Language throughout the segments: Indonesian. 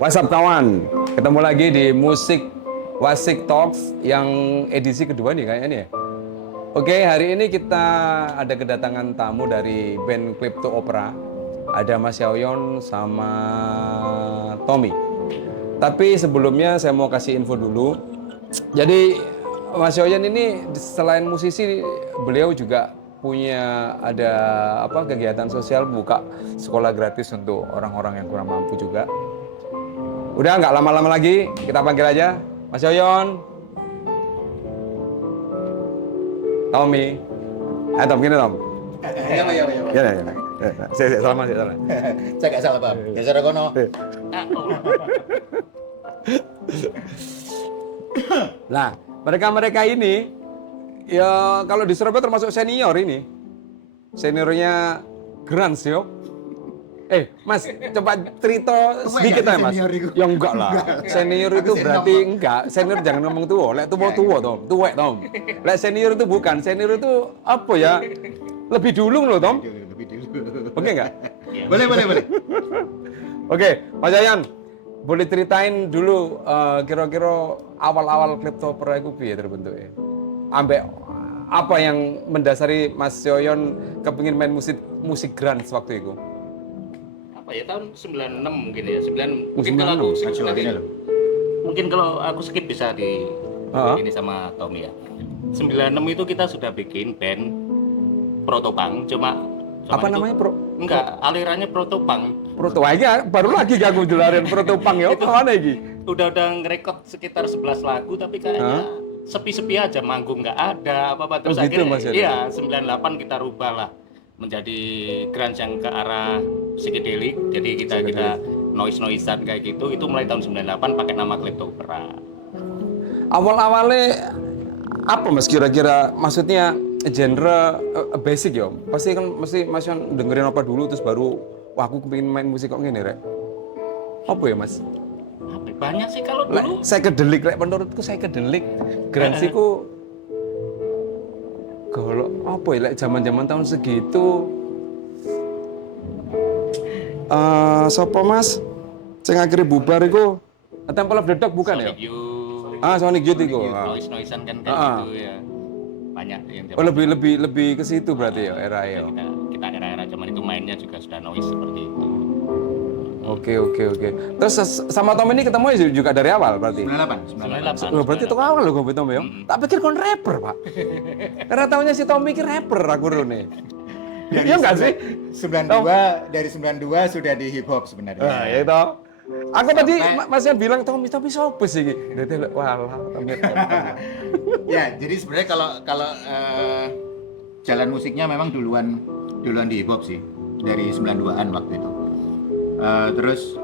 What's up kawan? Ketemu lagi di Musik Wasik Talks yang edisi kedua nih kayaknya nih ya. Oke, hari ini kita ada kedatangan tamu dari band Crypto Opera. Ada Mas Yaoyon sama Tommy. Tapi sebelumnya saya mau kasih info dulu. Jadi Mas Yaoyon ini selain musisi, beliau juga punya ada kegiatan sosial, buka sekolah gratis untuk orang-orang yang kurang mampu juga. Udah nggak lama-lama lagi, kita panggil aja Mas Yoyon, Tommy. Tom, gini Tom. Iya. Gini. Saya salah. Saya nggak salah paham. Geser kono. Nah, mereka ini, ya kalau di Surabaya termasuk senior ini. Seniornya Grans yo. Mas, coba cerita sedikit aja Mas. Ya enggak lah. Senior itu berarti enggak. Senior jangan ngomong tua. Lek tua Tom. Tuwek Tom. Lek senior itu bukan. Senior itu apa ya? Lebih dulu loh Tom. Lebih dulu. Oke enggak? Boleh. Oke, Mas Yayan. Boleh ceritain dulu kira-kira awal-awal Crypto Opera itu piye terbentuknya? Ambek apa yang mendasari Mas Yoyon kepengin main musik grunge waktu itu? Ya tahun 96 mungkin ya. Mungkin 96, kalau aku skip Nasional nanti, ini loh. mungkin kalau aku skip bisa di ini sama Tommy ya. 96 itu kita sudah bikin band Protopunk, cuma Apa itu, namanya enggak, alirannya Protopunk. Proto lagi baru lagi aku jelarin Protopunk ya. Apa mana iki? Udah ngerekod sekitar 11 lagu tapi kayaknya sepi-sepi aja, manggung nggak ada apa-apa. Terus gitu, akhirnya Mas, ya? iya 98 kita rubah lah menjadi grunge yang ke arah psychedelic. Jadi kita noisean kayak gitu. Itu mulai tahun 98 pakai nama Crypto Opera. Awal-awalnya apa Mas kira-kira, maksudnya genre basic ya? Pasti kan mesti Mas Yon dengerin apa dulu terus baru wah aku kepengin main musik kok ngene rek. Apa ya Mas? Banyak sih kalau dulu. Psychedelic rek, menurutku psychedelic grunge iku kalau apa ya lek zaman-zaman tahun segitu sapa Mas? Sing akhirnya bubar iku Temple of the Dog bukan ya? Sonic Youth, Sonic Youth iku. noisean kan kayak gitu ya. Banyak yang Oh, lebih ke situ berarti ya era ya. kita era-era zaman itu mainnya juga sudah noise seperti itu. Oke. Terus sama Tom ini ketemu juga dari awal berarti? 98. Loh, berarti itu awal loh gue Tom ya? Tak pikir kon rapper Pak. Karena taunya si Tom mikir rapper aku dulu nih. Iya nggak sih? 92 sudah di hip hop sebenarnya. Nah, ya itu. Aku tadi Mas Yan bilang Tommy sopo sih? Berarti walah Tommy. Ya, jadi sebenarnya kalau jalan musiknya memang duluan di hip hop sih, dari 92-an waktu itu. Terus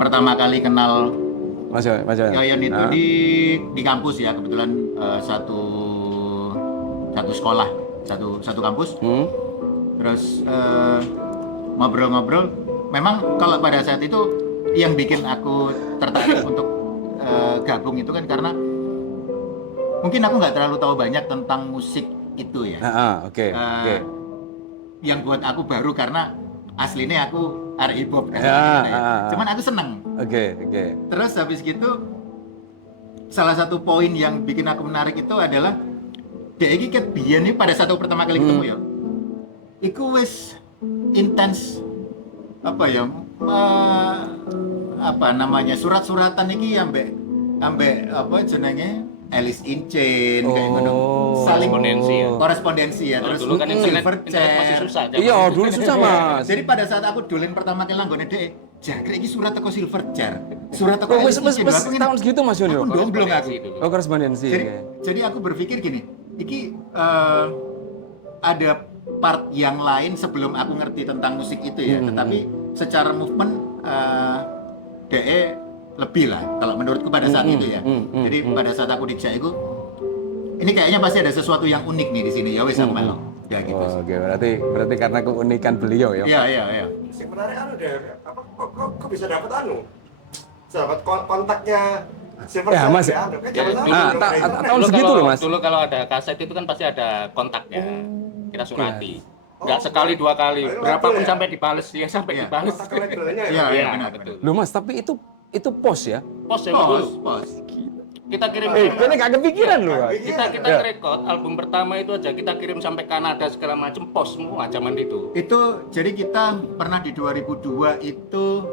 pertama kali kenal Mas Yoyon itu di kampus ya, kebetulan satu sekolah, satu kampus. Terus ngobrol-ngobrol, memang kalau pada saat itu yang bikin aku tertarik untuk gabung itu kan karena mungkin aku nggak terlalu tahu banyak tentang musik itu ya. Oke. Yang buat aku baru karena aslinya aku arek hip hop kan. Cuman aku seneng. Oke. Terus habis gitu salah satu poin yang bikin aku menarik itu adalah dia iki ket biyen iki pada satu pertama kali ketemu ya. Iku wis intens apa ya? Apa namanya? Surat-suratan iki ambek apa jenenge? Alice in Chains kayak ngono. Saling korespondensi ya. Terus Dulu kan internet Silverchair. masih susah. Iya, dulu susah Mas. Jadi pada saat aku dolen pertama kali langgone dhek, jangkrik iki surat teko Silverchair. Surat teko Wis Alice in Chains. Aku tahun segitu Mas Yon yo. aku domblong aku. Oh, korespondensi. Jadi aku berpikir gini, iki ada part yang lain sebelum aku ngerti tentang musik itu ya, tetapi secara movement DE lebih lah kalau menurutku pada saat itu ya. Jadi pada saat aku di Jaya itu, ini kayaknya pasti ada sesuatu yang unik nih di sini ya wes aku melok. Ya gitu. Oke, berarti karena keunikan beliau ya. Iya. Sebenarnya apa kok bisa dapat dapat kontaknya Ya, Mas. Tahun segitu loh Mas. Dulu kalau ada kaset itu kan pasti ada kontaknya. Kita surati. Nggak sekali 2 kali, Oh, berapapun ya? sampai dibales ya sampai Iya. dibales. Kontak labelnya Iya, ya? iya, benar. betul. Loh Mas, tapi itu pos ya? Pos ya Pos, Mas. pos. Kita kirim Kayaknya gak kepikiran loh Mas. kita Ya. ngerekord album pertama itu aja kita kirim sampai Kanada segala macam, pos semua zaman itu. Itu jadi kita pernah di 2002 itu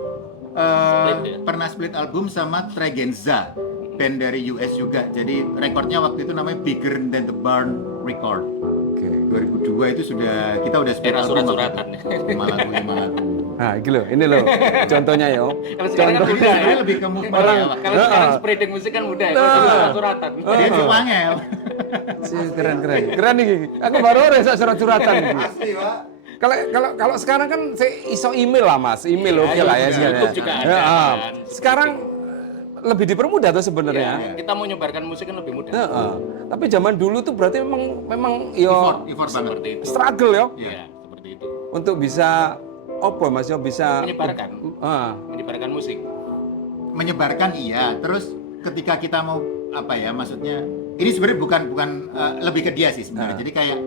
Split, ya? pernah split album sama Tregenza, band dari US juga. Jadi rekornya waktu itu namanya Bigger Than the Barn Record. Oke. 2002 itu kita udah split Era album. surat-suratan. 5 lagu. Nah, ini loh contohnya yo. Kalau sekarang kan Jadi mudah ya. sebenarnya lebih ke movement Orang- ya, Pak. Kalau sekarang spreading musik kan mudah ya. Kalau dulu surat-suratan. Dia cuma ngel. Keren nih. Aku baru ada surat-suratan. Asli Pak. Kalau sekarang kan saya iso email lah Mas, email oke lah ya. YouTube juga ada, Ya, kan. sekarang lebih dipermudah tuh sebenarnya. Ya, kita mau nyebarkan musik kan lebih mudah. Heeh. Tapi zaman dulu tuh berarti memang yo Effort banget. Seperti itu. struggle yo Iya, seperti itu. untuk bisa Mas yo bisa Menyebarkan. Ah, Menyebarkan musik. Menyebarkan iya, terus ketika kita mau apa ya, maksudnya ini sebenarnya bukan lebih ke dia sih sebenarnya. Jadi kayak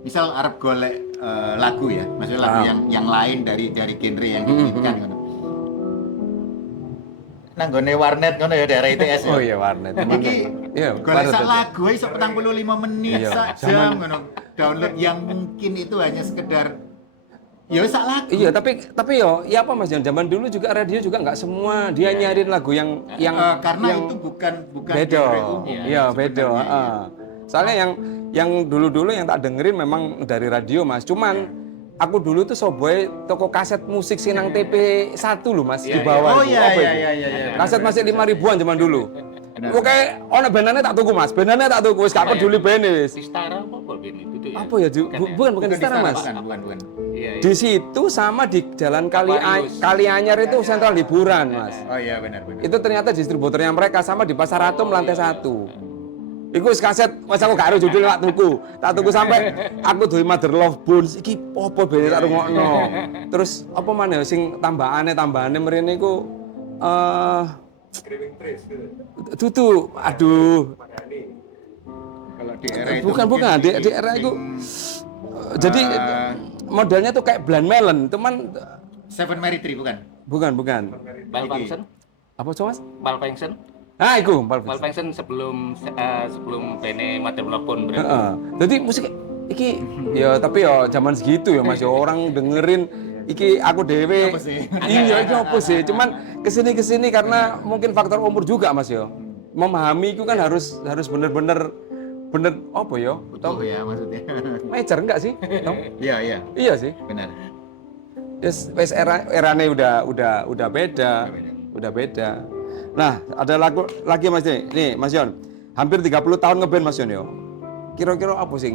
misal Arab golek lagu ya, maksudnya lagu yang lain dari genre yang diinginkan ngono. Nanggone warnet ngono ya daerah ITS ya. Oh iya warnet. Iki Iya, golek sak warnet. lagu iso 45 menit, Iya, sak jam ngono. Download yang mungkin itu hanya sekedar ya sak lagu. Iya, tapi yo, ya apa Mas Jan? Zaman dulu juga radio juga nggak semua dia nyariin lagu yang Karena yang itu bukan beda. genre umum. Iya, beda. sebenarnya, iya. Soalnya yang dulu-dulu yang tak dengerin memang dari radio Mas. Cuman aku dulu tuh soboy toko kaset musik Sinang TP1 loh Mas di bawah. Oh itu. iya Apa iya itu? iya iya. Kaset masih 5.000-an zaman dulu. Oke, ono bandane tak tuku Mas. Bandane tak tuku wis gak peduli band wis. Sistara apa Ben itu ya? Apa ya? Bukan Setara Mas. Bukan. Iya, iya. Di situ sama di Jalan Aquarius. Kali Anyar itu sentral hiburan, Mas. Oh iya benar. Itu ternyata distributornya mereka sama di Pasar Atom lantai 1. Iku wis kaset, wis aku gak ero judul tak tuku. Tak tuku sampai aku duwe Mother Love Bones iki opo ben tak rungokno. Terus apa maneh sing tambahane mrene iku Screaming Trees gitu. tutu aduh. Padani. Kalau di era itu Bukan, mungkin di era itu jadi eh, modelnya tuh kayak Blind Melon, teman Seven Mary Tree bukan? bukan. Palpengsen, Apa coba Mas? Palpengsen, Ah, iku, Palpis. Palpengsen sebelum Bene Mother Love Bone berarti. Heeh. Jadi musik iki ya tapi ya zaman segitu ya Mas ya orang dengerin iki aku dewe. Apa sih? Iya, iki apa sih? Cuman kesini karena mungkin faktor umur juga Mas ya. Memahami itu kan harus bener apa ya? Utuh ya maksudnya. Major enggak sih? Tom? Iya Iya sih. benar. Wes erane udah beda. Udah beda. Nah, ada lagu lagi Mas nih, Mas Yon. Hampir 30 tahun ngeband Mas Yon yo. Kira-kira apa sih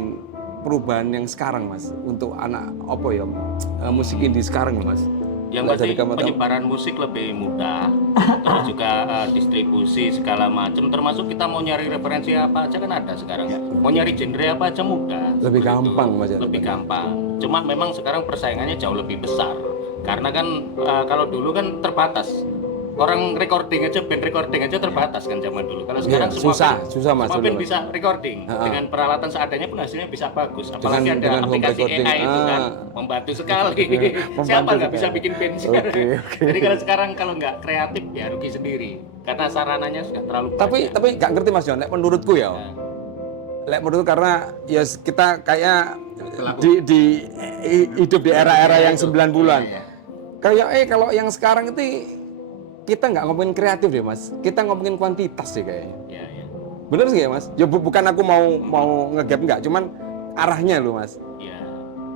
perubahan yang sekarang Mas untuk anak apa ya musik indie sekarang Mas? Yang pasti penyebaran musik lebih mudah, terus juga distribusi segala macam, termasuk kita mau nyari referensi apa aja kan ada sekarang. Mau nyari genre apa aja mudah. Lebih seperti gampang, itu. Mas, ya, Lebih gampang. Cuma memang sekarang persaingannya jauh lebih besar. Karena kan kalau dulu kan terbatas. Orang recording aja, band recording aja terbatas kan zaman dulu. Kalau sekarang Iya, semua susah, Mas, semua dulu, band Mas. bisa recording dengan peralatan seadanya pun hasilnya bisa bagus. Apalagi Dengan ada home aplikasi recording. AI itu kan membantu sekali. Siapa nggak bisa bikin band sekarang? Oke. Jadi kalau sekarang kalau nggak kreatif ya rugi sendiri karena sarananya sudah terlalu banyak. Tapi gak ngerti Mas Yon, menurutku ya. Menurutku karena ya kita kayak di hidup di era-era yang 90-an. Kayak kalau yang sekarang itu kita nggak ngomongin kreatif deh Mas, kita ngomongin kuantitas sih kayaknya. Ya. Bener sih ya Mas? Ya bukan aku mau ngegap nggak, cuman arahnya loh Mas. Ya.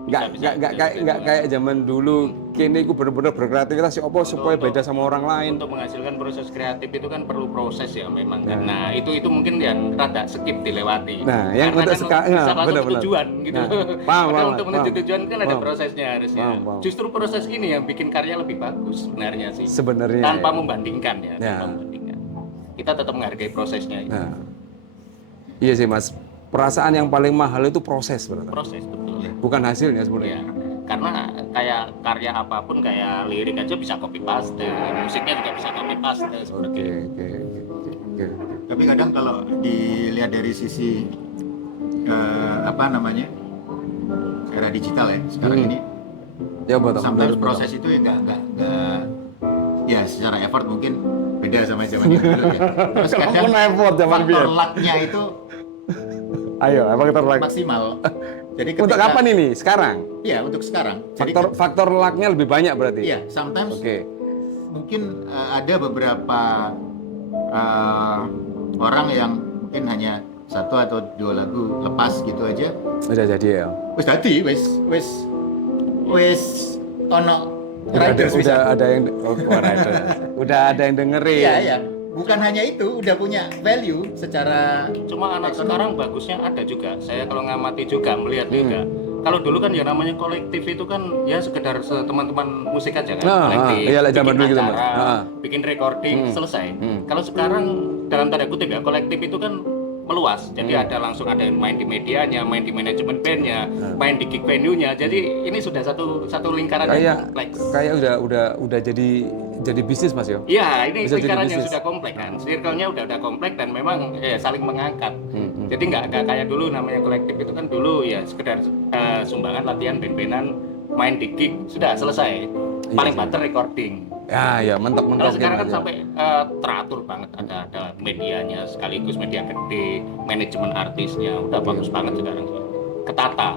Nggak kayak zaman dulu. Kini aku bener-bener berkreativitas ya apa supaya beda sama orang lain. Untuk menghasilkan proses kreatif itu kan perlu proses ya memang. Nah itu mungkin yang rada skip dilewati. Nah, yang karena untuk kan bisa langsung bener-bener. ke tujuan gitu. Nah, paham, Padahal untuk menuju tujuan kan ada paham. prosesnya harusnya. Paham. Justru proses ini yang bikin karya lebih bagus sebenarnya sih. Sebenarnya. Tanpa Ya. membandingkan ya. Tanpa membandingkan. Kita tetap menghargai prosesnya. Itu. Nah, iya sih Mas. Perasaan yang paling mahal itu proses berarti. Proses betul. Bukan hasilnya Ya, sebenarnya. karena kayak karya apapun kayak lirik aja bisa copy paste, musiknya juga bisa copy paste seperti itu. Oke. Tapi kadang kalau dilihat dari sisi apa namanya era digital ya sekarang ini. Ya betul. Sometimes betul. proses itu ya nggak ya secara effort mungkin beda sama zaman dulu ya. Terus kadang Pun effort zaman faktor biyen. luck-nya itu Ayo, apa kita like? maksimal. Jadi Untuk kapan ini? Sekarang? Iya, untuk sekarang. Jadi Faktor luck-nya lebih banyak berarti? iya, sometimes Oke. mungkin ada beberapa orang yang mungkin hanya 1 atau 2 lagu lepas gitu aja. Udah jadi ya? Wis dadi, wis ono Udah riders bisa. ada yang riders. Udah ada yang dengerin. Iya, iya. Bukan hanya itu, udah punya value secara Cuma anak ekonomi. sekarang bagusnya ada juga. Saya kalau ngamati juga, melihat juga. Kalau dulu kan yang namanya kolektif itu kan ya sekedar teman-teman musik aja kan. Kolektif, iya lah, zaman bikin dulu gitu, Mas. acara, bikin recording, selesai. Kalau sekarang dalam tanda kutip ya, kolektif itu kan meluas. Jadi langsung ada yang main di medianya, main di manajemen bandnya, main di gig venue-nya. Jadi ini sudah satu lingkaran yang kompleks. Kayak udah jadi bisnis Mas yo. Iya, ini Bisa jadi lingkaran yang bisnis. sudah kompleks kan. Circle-nya udah kompleks dan memang saling mengangkat. Jadi nggak kayak dulu namanya kolektif itu kan dulu ya sekedar sumbangan latihan band-bandan, main di gig sudah selesai. Paling banter recording. Ya mentok-mentok. Kalau sekarang kan aja. sampai teratur banget, ada medianya sekaligus media gede, manajemen artisnya udah bagus banget sekarang sih. Ketata.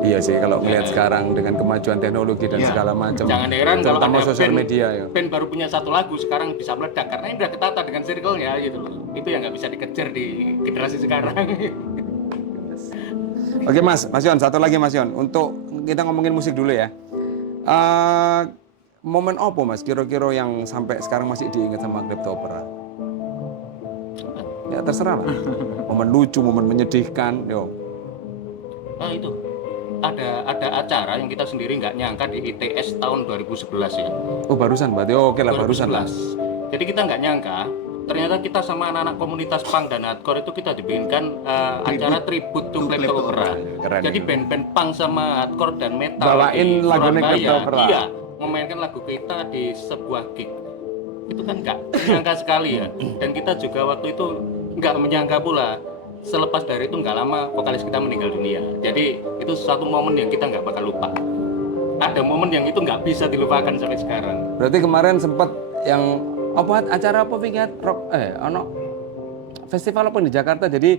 Iya sih kalau ngelihat sekarang dengan kemajuan teknologi dan Iya. segala macam. Jangan heran kalau terutama ada sosial band, media ya. band baru punya 1 lagu sekarang bisa meledak karena ini udah ketata dengan circle-nya gitu loh. Itu yang nggak bisa dikejar di generasi sekarang. Oke Mas Yon, satu lagi Mas Yon. Untuk kita ngomongin musik dulu ya. Momen apa Mas kira-kira yang sampai sekarang masih diingat sama Crypto Opera? Ya terserah lah. Momen lucu, momen menyedihkan, yo. Nah itu ada acara yang kita sendiri nggak nyangka di ITS tahun 2011 ya. Oh barusan berarti, oh, oke lah barusan lah. 2011. Jadi kita nggak nyangka ternyata kita sama anak-anak komunitas punk dan hardcore itu kita dibikinkan acara tribute to Klepto Opera. Keren, Jadi ya. band-band punk sama hardcore dan metal Bawain di lagunya Surabaya, Klepto Opera. iya, memainkan lagu kita di sebuah gig. Itu kan nggak menyangka sekali ya. Dan kita juga waktu itu nggak menyangka pula selepas dari itu nggak lama vokalis kita meninggal dunia. Jadi itu suatu momen yang kita nggak bakal lupa. Ada momen yang itu nggak bisa dilupakan sampai sekarang. Berarti kemarin sempat yang apa acara apa Vingat rock ono festival apa di Jakarta jadi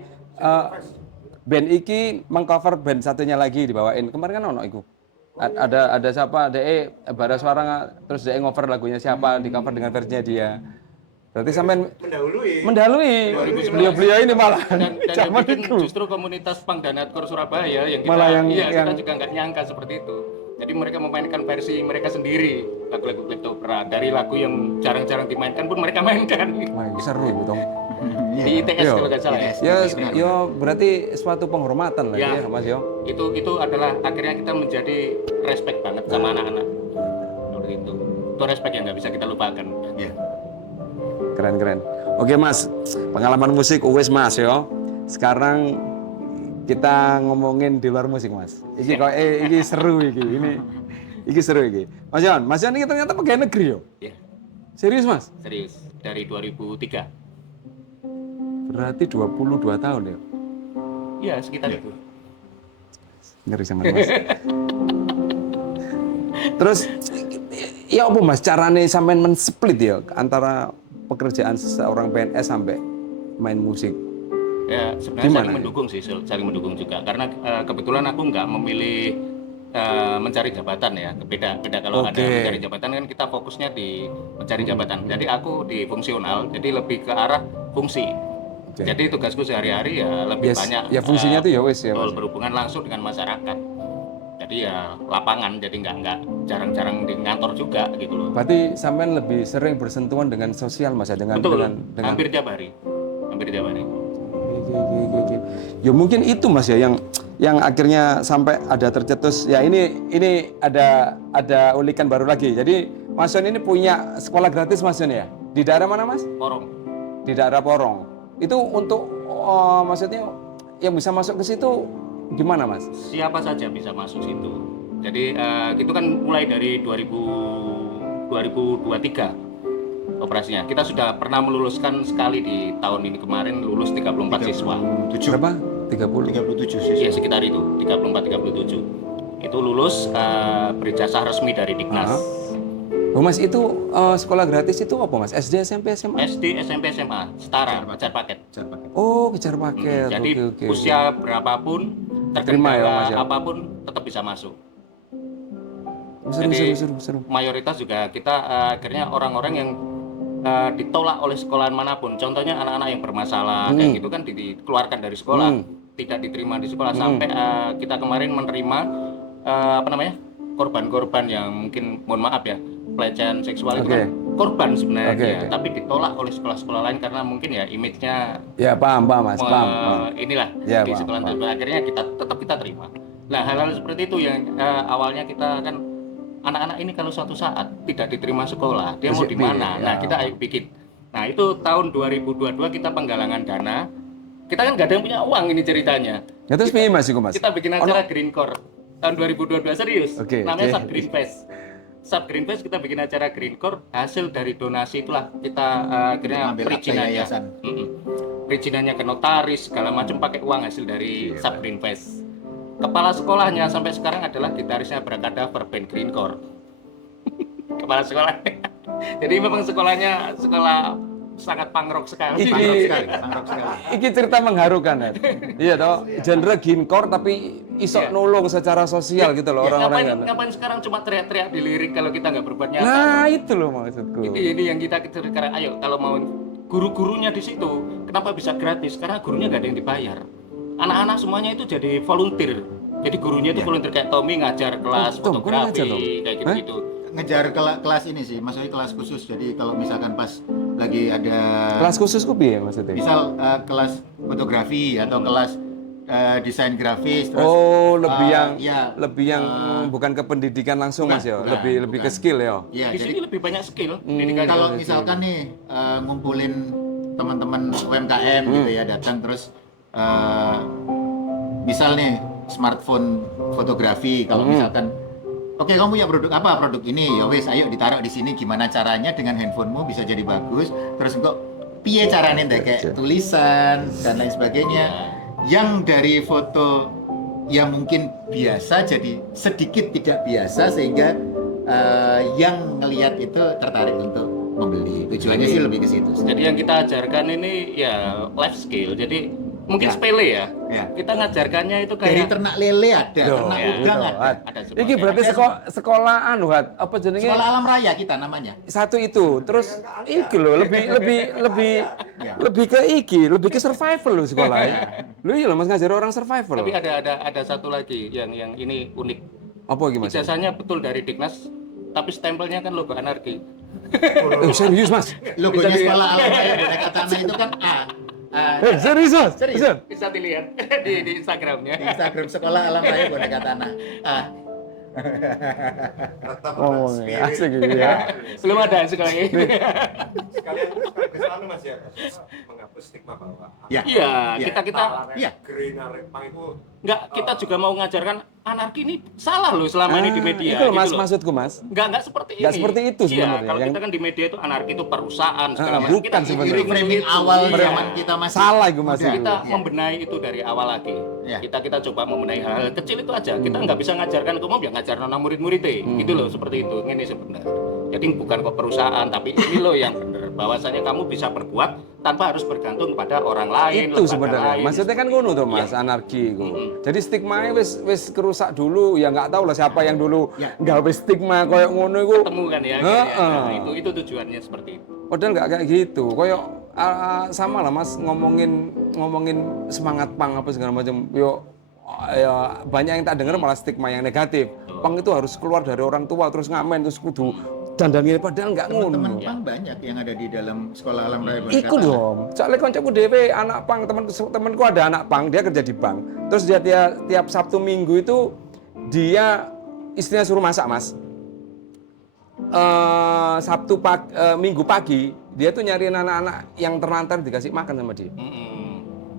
band iki mengcover band satunya lagi dibawain. Kemarin kan ono iku. Ada siapa? Bara Suara terus ngover lagunya siapa di cover dengan versinya dia. Berarti sampean mendahului beliau-beliau ini malah Dan yang zaman bikin itu. justru komunitas punk dan hardcore Surabaya yang kita, Malah yang- kita juga nggak nyangka seperti itu. Jadi mereka memainkan versi mereka sendiri lagu-lagu Klepto Opera dari lagu yang jarang-jarang dimainkan pun mereka mainkan Wah, seru itu dong. di ITS Iya. kalau nggak salah ya. Ya berarti suatu penghormatan lah Ya. ya Mas Yo. Itu adalah akhirnya kita menjadi respect banget sama anak-anak. Seperti itu. Itu respect yang nggak bisa kita lupakan. Iya. Keren. Oke Mas, pengalaman musik wis Mas yo. Sekarang kita ngomongin di luar musik Mas. Iki kok iki seru iki. Iki seru iki. Mas Yon ini ternyata pegawai negeri yo. Ya, Serius Mas? serius. Dari 2003. Berarti 22 tahun ya. Ya, sekitar itu. Ngeri sama Mas. Terus ya apa Mas carane sampean men-split ya antara pekerjaan seorang PNS sampai main musik? Ya, sebenarnya Gimana saling ya? mendukung sih, saling mendukung juga. Karena kebetulan aku nggak memilih mencari jabatan ya. Beda kalau ada Oke. mencari jabatan kan kita fokusnya di mencari jabatan. Jadi aku di fungsional, jadi lebih ke arah fungsi. Oke. Jadi tugasku sehari-hari ya lebih Yes, banyak. ya fungsinya tuh ya wes ya, betul, Mas. berhubungan langsung dengan masyarakat. Jadi ya lapangan, jadi nggak jarang-jarang di kantor juga gitu loh. Berarti sampean lebih sering bersentuhan dengan sosial Mas ya dengan Betul, dengan hampir tiap hari. Oke. Ya mungkin itu Mas ya yang akhirnya sampai ada tercetus ya ini ada ulikan baru lagi. Jadi Mas Yon ini punya sekolah gratis Mas Yon ya. Di daerah mana Mas? Porong. Di daerah Porong. Itu untuk maksudnya yang bisa masuk ke situ gimana Mas? Siapa saja bisa masuk situ. Jadi itu kan mulai dari 2023 operasinya. Kita sudah pernah meluluskan sekali di tahun ini kemarin lulus 34 siswa. 7. Berapa? 30. 37 sih. Iya sekitar itu, 34-37. itu lulus berijazah resmi dari Dignas. Oh Mas, itu sekolah gratis itu apa Mas? SD, SMP, SMA? SD, SMP, SMA, setara, kejar paket. Oh, kejar paket. Jadi Oke. usia berapapun, Terima ya, terkendala Mas, ya? apapun tetap bisa masuk. Seru, Jadi seru. mayoritas juga kita akhirnya orang-orang yang ditolak oleh sekolahan manapun. Contohnya anak-anak yang bermasalah kayak gitu kan dikeluarkan dari sekolah, tidak diterima di sekolah sampai kita kemarin menerima korban-korban yang mungkin mohon maaf ya pelecehan seksual itu kan korban sebenarnya dia, tapi ditolak oleh sekolah-sekolah lain karena mungkin ya image-nya Ya paham Mas, paham. inilah Ya, di paham, sekolah tersebut. Akhirnya kita terima. Nah hal-hal seperti itu yang awalnya kita kan anak-anak ini kalau suatu saat tidak diterima sekolah, dia mau di mana? Nah kita ayo bikin. Nah itu tahun 2022 kita penggalangan dana. Kita kan nggak ada yang punya uang ini ceritanya. Ya terus piye Mas iku Mas? Kita bikin acara Green Core tahun 2022 serius. Oke, Namanya oke. Sub Green Fest. Sub Green Fest kita bikin acara Green Core, hasil dari donasi itulah kita akhirnya Ambil akte perizinannya. yayasan. Perizinannya ke notaris segala macam pakai uang hasil dari Sub Green Fest. Kepala sekolahnya sampai sekarang adalah gitarisnya Brakadaver band Green Core. Kepala sekolah. Jadi memang sekolahnya sekolah sangat punk rock sekali. Sangrok sekali. Iki cerita mengharukan ya. Iya toh, genre ginkor tapi iso nolong secara sosial gitu loh orang-orang kan. Ngapain sekarang cuma teriak-teriak di lirik kalau kita nggak berbuat nyata? Nah, itu loh maksudku. Ini yang kita sekarang ayo kalau mau guru-gurunya di situ kenapa bisa gratis? Karena gurunya nggak ada yang dibayar. Anak-anak semuanya itu jadi volunteer. Jadi gurunya itu volunteer kayak Tommy ngajar kelas Tom, kurang ajar, Tom. fotografi kayak gitu-gitu. Ngejar kelas ini sih, maksudnya kelas khusus. Jadi kalau misalkan pas lagi ada Kelas khusus ku piye maksudnya? misal kelas fotografi atau kelas desain grafis terus Oh, lebih yang ya, bukan ke pendidikan langsung Mas ya, bukan, lebih ke bukan. skill ya. ya Di jadi sini lebih banyak skill pendidikan. kalau misalkan nih ngumpulin teman-teman UMKM gitu ya datang terus misal nih smartphone fotografi kalau misalkan oke kamu punya produk ini ya wes ayo ditaruh di sini gimana caranya dengan handphonemu bisa jadi bagus terus kok piye caranya kayak tulisan dan lain sebagainya yang dari foto yang mungkin biasa jadi sedikit tidak biasa sehingga yang ngelihat itu tertarik untuk membeli. Tujuannya sih lebih ke situ. Jadi yang kita ajarkan ini ya life skill. Jadi mungkin sepele ya. Ya. Kita ngajarkannya itu Dari kayak ternak lele ada, Loh, ternak ya. udang Loh, ada. Hat. ada Iki berarti sekolah anu Hat, apa jenenge? Sekolah alam raya kita namanya. Satu itu, terus iki loh lebih ke iki, lebih ke survival loh sekolahnya. Lu iya loh Mas ngajar orang survival. Tapi ada satu lagi yang ini unik. Apa iki Mas? Ijazahnya betul dari Dignas, tapi stempelnya kan logo anarki. Serius Mas? Logonya sekolah alam raya boneka tanah itu kan A. Serius Mas? Serius? Bisa dilihat di Instagramnya. Di Instagram sekolah alam raya boneka tanah. A. Tetap Oh, spirit. asik gitu ya. Belum ada sekolah ini. Sekalian selalu Mas ya, menghapus stigma bahwa Ya. Iya, Iya. kita Iya. green punk itu kita juga mau ngajarkan anarki ini salah loh selama ini di media. Itu loh Mas gitu loh. maksudku Mas. Nggak seperti ini. Nggak seperti itu Iya, sebenarnya. kalau Yang- kita kan di media itu anarki itu perusahaan segala macam. bukan sebenarnya. Framing awal Iya. zaman kita masih Salah itu Mas. muda. Kita Iya. membenahi itu dari awal lagi. Iya. Kita coba membenahi hal-hal kecil itu aja. Kita nggak bisa ngajarkan ke umum ya ngajar nona murid-murid gitu loh seperti itu. Ini sebenarnya. Jadi bukan kok perusahaan tapi ini loh yang benar. Bahwasanya kamu bisa berbuat tanpa harus bergantung kepada orang lain. Itu lembaga sebenarnya. lain. Maksudnya kan ngono tuh Mas, anarki itu. Jadi stigmanya wis kerusak dulu, ya nggak tahu lah siapa yang dulu Ya. nggak wis stigma koyo ngono iku. Ketemu kan ya. Heeh. Nah, itu tujuannya seperti itu. Padahal nggak kayak gitu. Koyo sama lah Mas ngomongin semangat pang apa segala macam. Yo ya banyak yang tak dengar malah stigma yang negatif. Pang itu harus keluar dari orang tua terus ngamen terus kudu dandangin padahal nggak ngono. teman-teman pang banyak yang ada di dalam sekolah alam raya boneka Iku tanah. dong. Soalnya koncoku dhewe anak pang, temanku ada anak pang, dia kerja di bank. Terus dia tiap Sabtu Minggu itu dia istrinya suruh masak, Mas. Minggu pagi dia tuh nyariin anak-anak yang terlantar dikasih makan sama dia.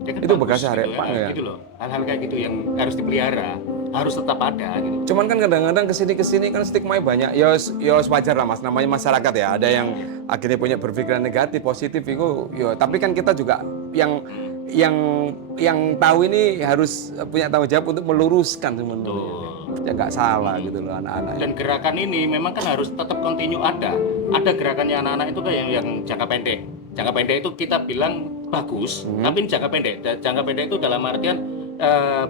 Ya kan Itu bagus bekas arek gitu pang ya. Gitu loh. Hal-hal kayak gitu yang harus dipelihara, harus tetap ada gitu. Cuman kan kadang-kadang kesini kan stigma banyak. Ya wajar lah Mas, namanya masyarakat ya. Ada yang akhirnya punya berpikiran negatif, positif itu. Yo, tapi kan kita juga yang yang tahu ini harus punya tanggung jawab untuk meluruskan sebenarnya. Betul. Ya nggak salah gitu loh anak-anak. Dan gerakan ini memang kan harus tetap kontinu ada. Ada gerakannya anak-anak itu kayak yang jangka pendek. Jangka pendek itu kita bilang bagus, tapi jangka pendek. Jangka pendek itu dalam artian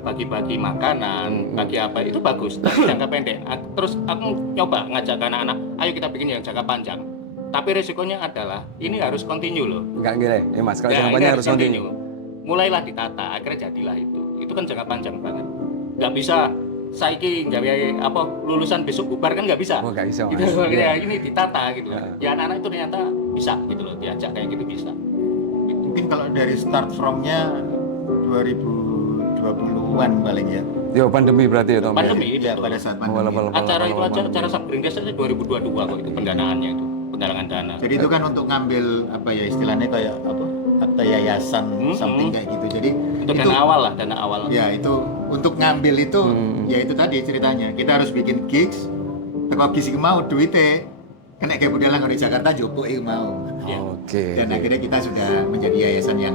bagi-bagi makanan, bagi apa itu bagus. Tapi jangka pendek. Terus aku nyoba ngajak anak-anak, ayo kita bikin yang jangka panjang. Tapi resikonya adalah ini harus kontinu loh. Nggak gini, ya Mas. Kalau Ya, jangka ini harus continue. Mulailah ditata, akhirnya jadilah itu. Itu kan jangka panjang banget. Nggak bisa saiki nggak apa lulusan besok bubar kan nggak bisa. Oh, nggak bisa, Mas. Gitu, Iya. ya, ini ditata gitu. Ya. Ya anak-anak itu ternyata bisa gitu loh, diajak kayak gitu bisa. Mungkin kalau dari start from-nya 2020-an paling ya. Yo pandemi berarti ya Tom. Pandemi itu Ya, tuh. pada saat Awal- pandemi. awal- Acara itu awal- acara Subgreendes aja 2022 kok itu pendanaannya itu, penggalangan dana. Jadi itu kan untuk ngambil apa ya istilahnya kayak apa? Akta yayasan something kayak gitu. Jadi Untuk dana awal lah, dana awal. ya itu untuk ngambil itu ya itu tadi ceritanya. Kita harus bikin gigs. Teko gigs iki mau duitnya kena kayak budal nang di Jakarta jopo iki mau. Ya. Oke. Dan akhirnya kita sudah menjadi yayasan yang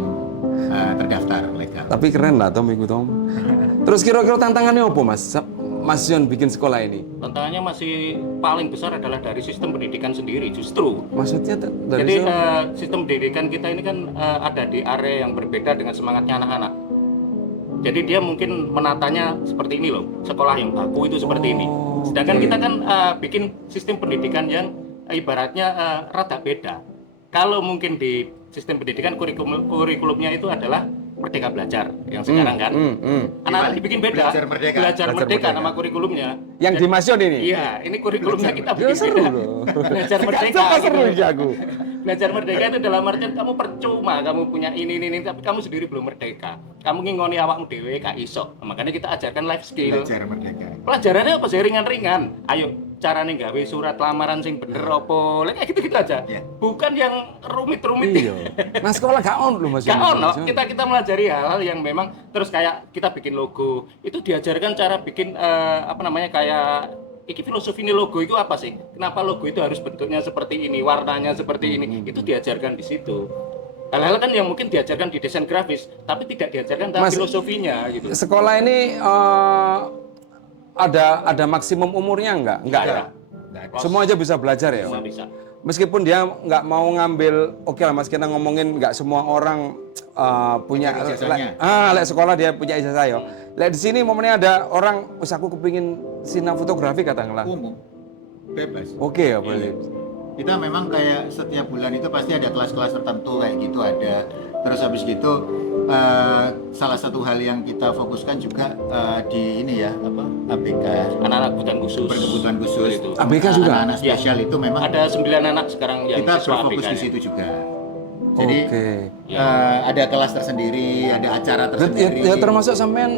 terdaftar legal. Tapi keren lah Tom itu Tom. Terus kira-kira tantangannya apa Mas? Mas Yon bikin sekolah ini. Tantangannya masih paling besar adalah dari sistem pendidikan sendiri justru. Maksudnya dari Jadi sana? sistem pendidikan kita ini kan ada di area yang berbeda dengan semangatnya anak-anak. Jadi dia mungkin menatanya seperti ini loh, sekolah yang baku itu seperti ini. Sedangkan kita kan bikin sistem pendidikan yang ibaratnya rada beda. Kalau mungkin di sistem pendidikan kurikulumnya itu adalah Merdeka Belajar yang sekarang kan. Anak-anak dibikin beda. Belajar Merdeka. Belajar Belajar Merdeka Merdeka. nama kurikulumnya. Yang di Mas Yon ini. Iya, ini kurikulumnya kita Ya bikin seru beda. loh. Belajar Merdeka. Suka gitu. seru ya aku. Belajar merdeka itu dalam artian kamu percuma kamu punya ini tapi kamu sendiri belum merdeka. Kamu ngingoni awakmu dhewe gak iso. Makanya kita ajarkan life skill. Belajar merdeka. Pelajarannya apa sih ringan-ringan. Ayo carane gawe surat lamaran sing bener apa. Kayak gitu-gitu aja. Ya. Bukan yang rumit-rumit. Iya. Nah sekolah gak on loh Mas Yon. Gak ono, kita melajari hal-hal yang memang terus kayak kita bikin logo. Itu diajarkan cara bikin apa namanya kayak iki filosofi ini logo itu apa sih? Kenapa logo itu harus bentuknya seperti ini, warnanya seperti ini? Itu diajarkan di situ. Hal-hal kan yang mungkin diajarkan di desain grafis, tapi tidak diajarkan tentang Mas, filosofinya gitu. Sekolah ini ada maksimum umurnya enggak? Enggak ada. Semua aja bisa belajar ya. Semua bisa. Meskipun dia nggak mau ngambil, oke lah Mas kita ngomongin nggak semua orang punya ijazahnya. lek sekolah dia punya ijazah ya. Lek di sini momennya ada orang, us aku kepingin sinau fotografi katakanlah. Umum. Bebas. Oke ya boleh. Kita memang kayak setiap bulan itu pasti ada kelas-kelas tertentu kayak gitu ada. Terus habis gitu salah satu hal yang kita fokuskan juga di ini ya apa ABK Anak-anak kebutuhan khusus. berkebutuhan khusus Itu. ABK juga? anak-anak spesial itu memang Ada 9 anak sekarang yang kita siswa berfokus ABK di -nya. situ juga. Jadi Oke. ada kelas tersendiri, ada acara Ya, tersendiri. ya termasuk sampean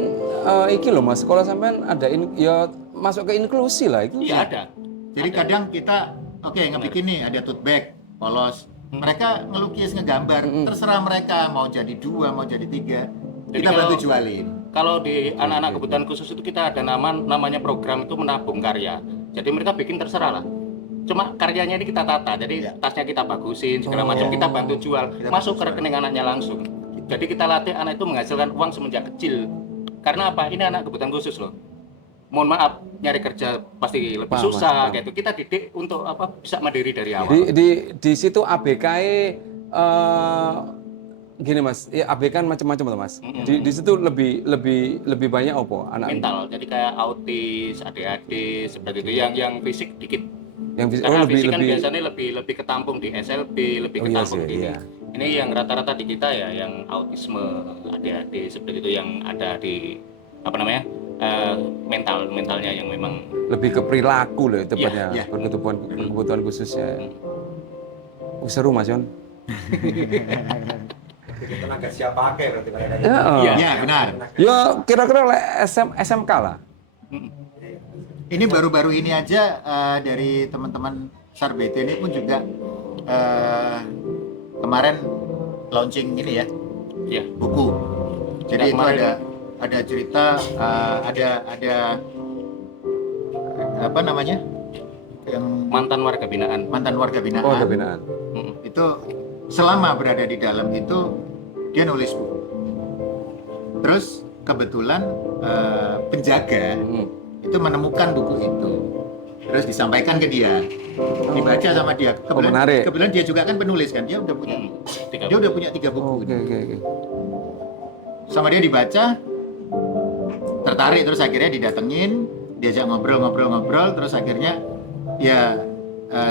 iki loh Mas, sekolah sampean ada ya masuk ke inklusi lah itu. Iya ada. Jadi kadang kita ngebikin nih ada tote bag, polos. Mereka ngelukis, ngegambar, terserah mereka mau jadi 2, mau jadi 3. Jadi Kita kalau- bantu jualin. Kalau di anak-anak kebutuhan khusus itu kita ada namanya program itu menabung karya. Jadi mereka bikin terserah lah. Cuma karyanya ini kita tata, jadi tasnya kita bagusin, segala macam kita bantu jual, masuk ke rekening anaknya langsung. Jadi kita latih anak itu menghasilkan uang semenjak kecil. Karena apa? Ini anak kebutuhan khusus loh. Mohon maaf, nyari kerja pasti lebih Paham, susah paham. gitu. Kita didik untuk apa? Bisa mandiri dari awal. Di situ ABK gini Mas, ya ABK kan macam-macam tuh Mas. Di situ lebih banyak apa anak Mental, jadi kayak autis, ADHD seperti itu. Yang fisik dikit. yang Karena fisik kan biasanya lebih ketampung di SLB, lebih Oh iya ketampung sih, di ini. iya. Ini yang rata-rata di kita ya, yang autisme, ADHD seperti itu yang ada di apa namanya mentalnya yang memang lebih ke perilaku loh tepatnya Iya, iya. kebutuhan khususnya. Seru Mas Yon. Jadi tenaga siap pakai berarti mereka. Ya, Iya. Ya, benar. ya kira-kira SMK lah. Ini baru-baru ini aja dari teman-teman SAR-BT ini pun juga kemarin launching ini ya, ya buku. Jadi Ya, itu kemarin. ada cerita, ada apa namanya? Yang mantan warga binaan. mantan warga binaan. Oh, kebinaan. Mm. Itu selama berada di dalam itu dia nulis buku. Terus kebetulan penjaga itu menemukan buku itu, terus disampaikan ke dia, dibaca sama dia. menarik. Kebetulan dia juga kan penulis kan, dia udah punya, dia udah punya 3 buku. Oke. Sama dia dibaca, tertarik, terus akhirnya didatengin, diajak ngobrol, terus akhirnya ya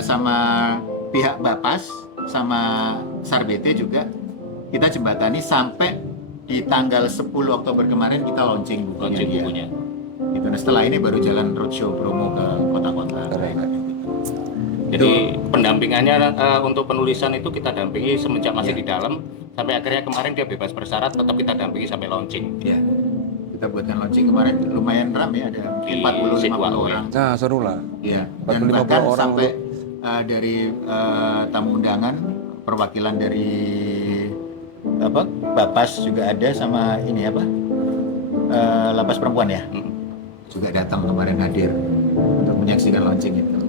sama pihak Bapas sama SAR BT juga kita jembatani sampai di tanggal 10 Oktober kemarin kita launching bukunya. Gitu. Nah, setelah ini baru jalan roadshow promo ke kota-kota. Jadi pendampingannya untuk penulisan itu kita dampingi semenjak masih di dalam sampai akhirnya kemarin dia bebas bersyarat, tetap kita dampingi sampai launching. Iya. Kita buatkan launching kemarin lumayan ramai, ada Di 40-50 Sidwalk, orang. Nah, seru lah. Iya. 40-50 Dan bahkan orang sampai dari tamu undangan perwakilan dari Bapas juga ada, sama ini Lapas Perempuan ya. Juga datang kemarin hadir untuk menyaksikan launching itu.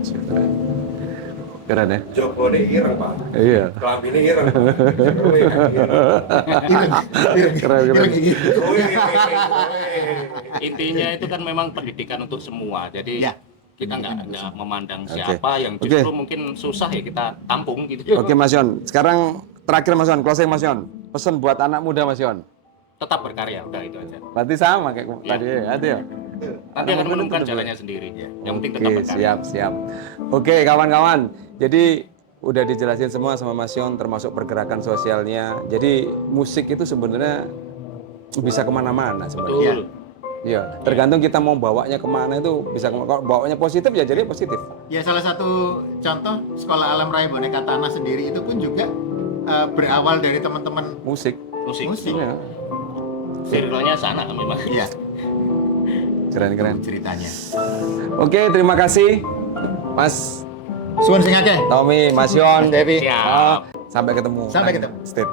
Keren ya? Joko ini ireng Pak. Iya. Kelambi ini ireng. Keren. Intinya itu kan memang pendidikan untuk semua. Jadi Ya. kita nggak memandang Oke. siapa yang justru mungkin susah ya kita tampung gitu. Oke Mas Yon, sekarang terakhir Mas Yon, closing Mas Yon. Pesan buat anak muda Mas Yon. Tetap berkarya, udah itu aja. Berarti sama kayak tadi ya, ada ya? Nanti akan menemukan jalannya sendiri. Yang penting tetap Oke, berkarya. siap. Oke, kawan-kawan. Jadi udah dijelasin semua sama Mas Yon, termasuk pergerakan sosialnya. Jadi musik itu sebenarnya bisa kemana-mana sebenarnya. Betul. Iya, tergantung kita mau bawanya kemana itu bisa kalau bawanya positif ya jadi positif. Ya, salah satu contoh Sekolah Alam Raya Boneka Tanah sendiri itu pun juga berawal dari teman-teman Musik. Musik. Iya. Circle-nya sana memang. Iya, Keren. ceritanya. Oke, terima kasih Mas Suwun sing akeh. Tommy, Mas Yon, Devi. Siap. Sampai ketemu. Sampai ketemu. Stay.